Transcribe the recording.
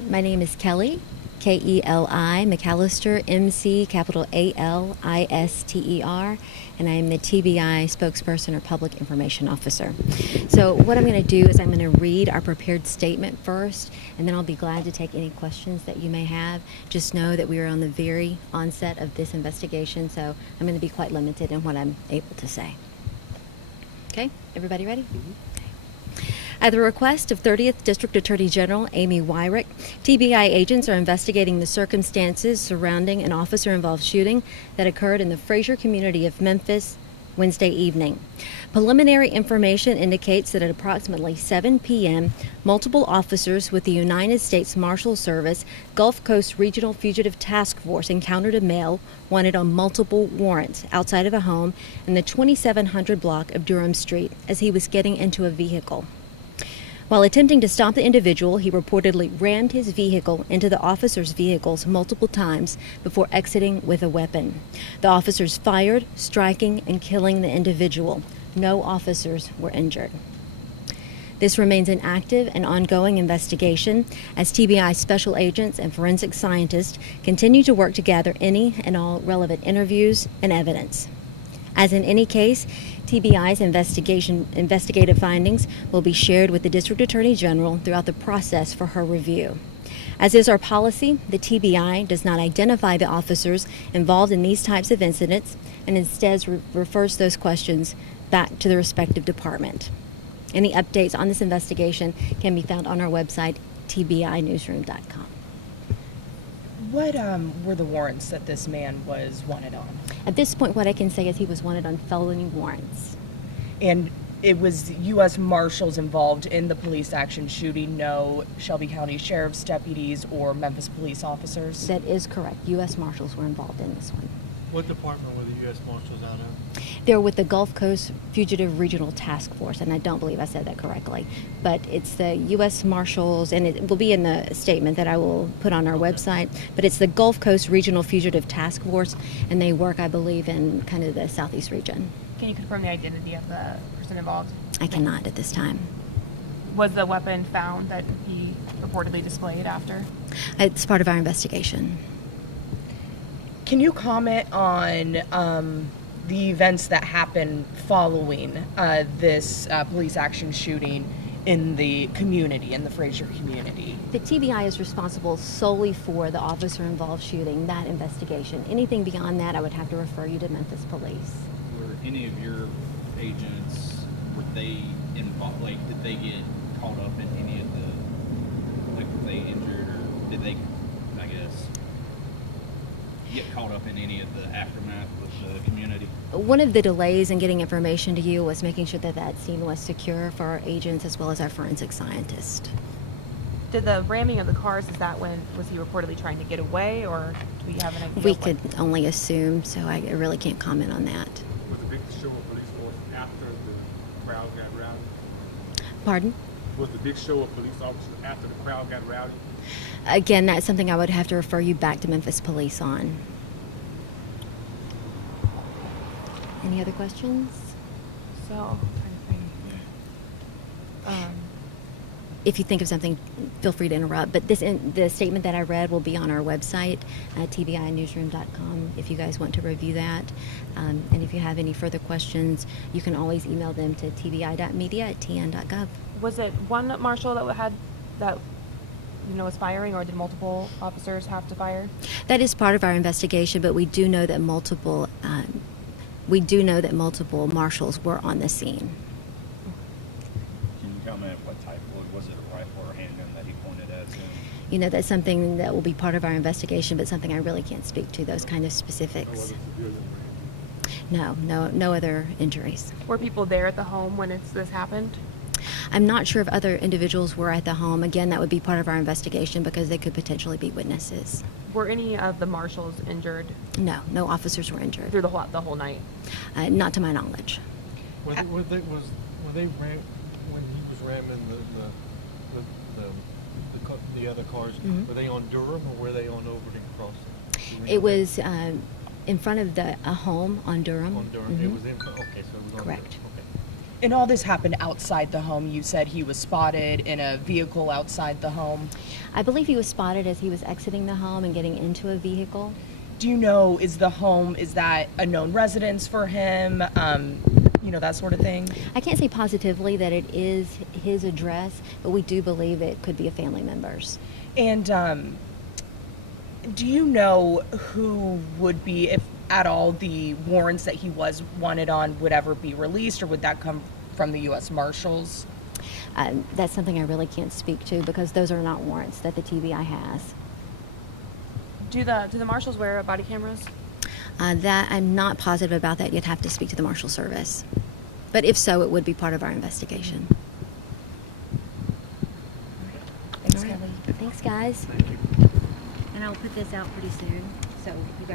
My name is Kelly, K-E-L-I, McAllister, M-C, capital A-L-I-S-T-E-R, and I am the TBI spokesperson or public information officer. So what I'm going to do is I'm going to read our prepared statement first, and then I'll be glad to take any questions that you may have. Just know that we are on the very onset of this investigation, so I'm going to be quite limited in what I'm able to say. Okay, everybody ready? At the request of 30th District Attorney General Amy Wyrick, TBI agents are investigating the circumstances surrounding an officer-involved shooting that occurred in the Fraser community of Memphis Wednesday evening. Preliminary information indicates that at approximately 7 p.m., multiple officers with the United States Marshal Service Gulf Coast Regional Fugitive Task Force encountered a male wanted on multiple warrants outside of a home in the 2700 block of Durham Street as he was getting into a vehicle. While attempting to stop the individual, he reportedly rammed his vehicle into the officers' vehicles multiple times before exiting with a weapon. The officers fired, striking and killing the individual. No officers were injured. This remains an active and ongoing investigation as TBI special agents and forensic scientists continue to work to gather any and all relevant interviews and evidence. As in any case, TBI's investigative findings will be shared with the District Attorney General throughout the process for her review. As is our policy, the TBI does not identify the officers involved in these types of incidents and instead refers those questions back to the respective department. Any updates on this investigation can be found on our website, tbinewsroom.com. What were the warrants that this man was wanted on? At this point, what I can say is he was wanted on felony warrants. And it was U.S. Marshals involved in the police action shooting, no Shelby County Sheriff's deputies or Memphis police officers? That is correct. U.S. Marshals were involved in this one. What department were the U.S. Marshals out of? They're with the Gulf Coast Fugitive Regional Task Force, and I don't believe I said that correctly. But it's the U.S. Marshals, and it will be in the statement that I will put on our website, but it's the Gulf Coast Regional Fugitive Task Force, and they work, I believe, in kind of the southeast region. Can you confirm the identity of the person involved? I cannot at this time. Was the weapon found that he reportedly displayed after? It's part of our investigation. Can you comment on the events that happened following this police action shooting in the community, in the Fraser community? The TBI is responsible solely for the officer-involved shooting, that investigation. Anything beyond that, I would have to refer you to Memphis Police. Were any of your agents, were they involved, like, did they get caught up in any of the, like, were they injured, or did they, I guess, get caught up in any of the aftermath with the community? One of the delays in getting information to you was making sure that that scene was secure for our agents as well as our forensic scientists. Did the ramming of the cars, is that when, was he reportedly trying to get away, or do we have an idea? We could only assume, so I really can't comment on that. Was the big show of police force after the crowd got rowdy? Pardon? Was the big show of police officers after the crowd got rowdy? Again, that's something I would have to refer you back to Memphis Police on. Any other questions? So, I'm trying to think. If you think of something, feel free to interrupt. But the statement that I read will be on our website, tbinewsroom.com, if you guys want to review that. And if you have any further questions, you can always email them to tbi.media@tn.gov. Was it one marshal that had, that, was firing, or did multiple officers have to fire? That is part of our investigation, but we do know that multiple marshals were on the scene. Can you comment what type, was it a rifle or handgun that he pointed at him? That's something that will be part of our investigation, but something I really can't speak to, those kind of specifics. No other injuries. Were people there at the home when this happened? I'm not sure if other individuals were at the home. Again, that would be part of our investigation because they could potentially be witnesses. Were any of the marshals injured? No officers were injured. Through the whole night? Not to my knowledge. When he was ramming the other cars, Mm-hmm. were they on Durham or were they on Overton Crossing? It was in front of a home on Durham. On Durham. Mm-hmm. It was in front. Okay, so it was on Correct. Durham. Okay. And all this happened outside the home. You said he was spotted in a vehicle outside the home. I believe he was spotted as he was exiting the home and getting into a vehicle. Do you know, is that a known residence for him? That sort of thing? I can't say positively that it is his address, but we do believe it could be a family member's. And do you know who would be, if at all, the warrants that he was wanted on would ever be released, or would that come from the U.S. Marshals? That's something I really can't speak to because those are not warrants that the TBI has. Do the marshals wear body cameras? That I'm not positive about that. You'd have to speak to the Marshal Service. But if so, it would be part of our investigation. Thanks, All right. Kelly. Thanks, guys. And I'll put this out pretty soon. So you guys